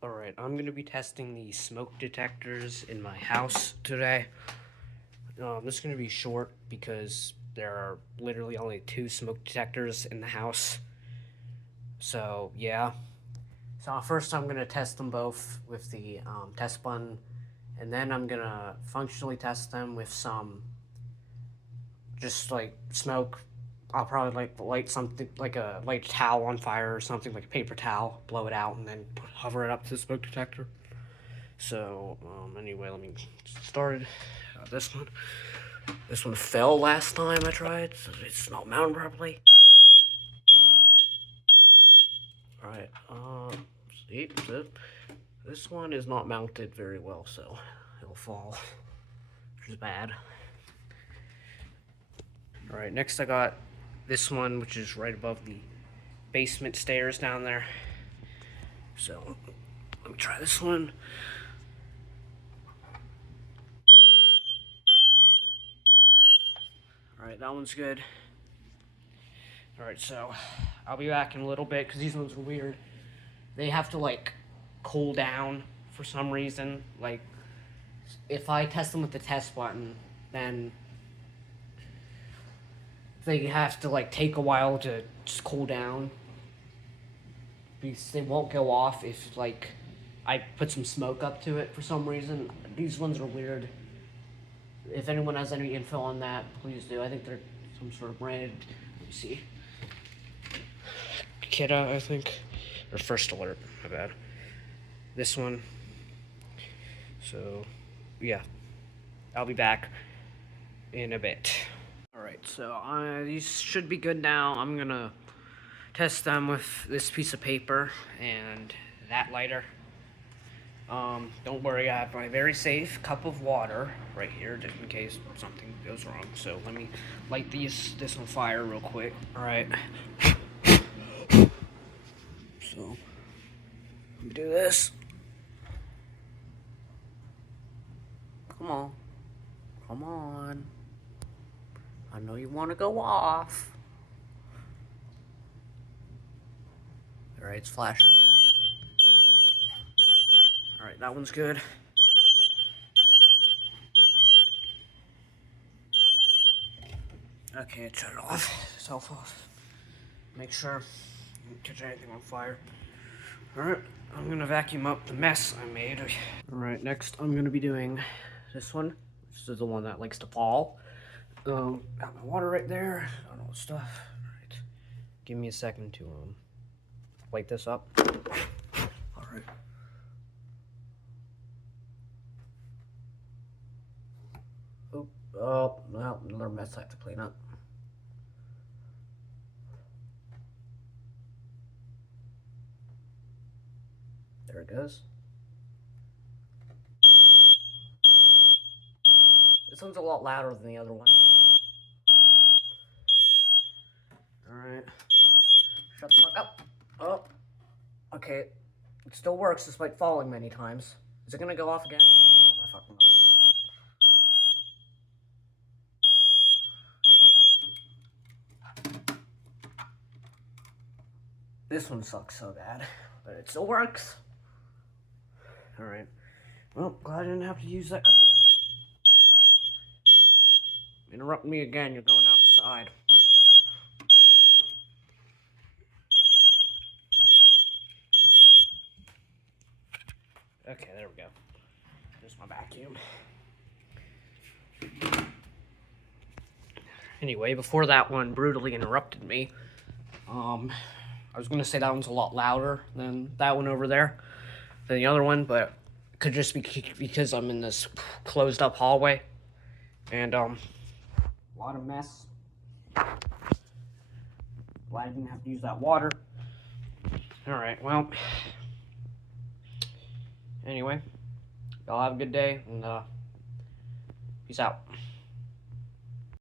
Alright, I'm going to be testing the smoke detectors in my house today. This is going to be short because there are literally only 2 smoke detectors in the house. So, yeah. So first I'm going to test them both with the test button, and then I'm going to functionally test them with some just like smoke. I'll probably light something like a light towel on fire or something, like a paper towel, blow it out, and then hover it up to the smoke detector. So anyway, let me get started. This one, fell last time I tried, so it's not mounted properly. All right, see, this one is not mounted very well, so it'll fall, which is bad. All right, next I got this one, which is right above the basement stairs down there. So let me try this one. All right, that one's good. All right, so I'll be back in a little bit because these ones are weird. They have to like cool down for some reason. Like if I test them with the test button, then they have to like take a while to just cool down because they won't go off if like I put some smoke up to it for some reason. These ones are weird. If anyone has any info on that, please do. I think they're some sort of branded. Let me see. Kidda, I think. Or First Alert, my bad. This one. So, yeah. I'll be back in a bit. Alright, so these should be good now. I'm gonna test them with this piece of paper and that lighter. Don't worry, I have my very safe cup of water right here, just in case something goes wrong. So let me light this on fire real quick. Alright. So, let me do this. Come on. Come on. I know you want to go off. Alright, it's flashing. Alright, that one's good. Okay, turn it off. Self off. Make sure you don't catch anything on fire. Alright, I'm gonna vacuum up the mess I made. Alright, next I'm gonna be doing this one. This is the one that likes to fall. Got my water right there. Got all the stuff. Alright. Give me a second to light this up. Alright. Oh, well, another mess I have to clean up. There it goes. This one's a lot louder than the other one. Alright. Shut the fuck up. Oh. Okay. It still works despite falling many times. Is it gonna go off again? Oh my fucking god. This one sucks so bad, but it still works. Alright. Well, glad I didn't have to use that couple. Interrupt me again, you're going outside. Okay, there we go. There's my vacuum. Anyway, before that one brutally interrupted me, I was gonna say that one's a lot louder than that one over there, than the other one, but it could just be because I'm in this closed up hallway, and a lot of mess. Glad I didn't have to use that water. Alright, well, anyway, y'all have a good day, and peace out.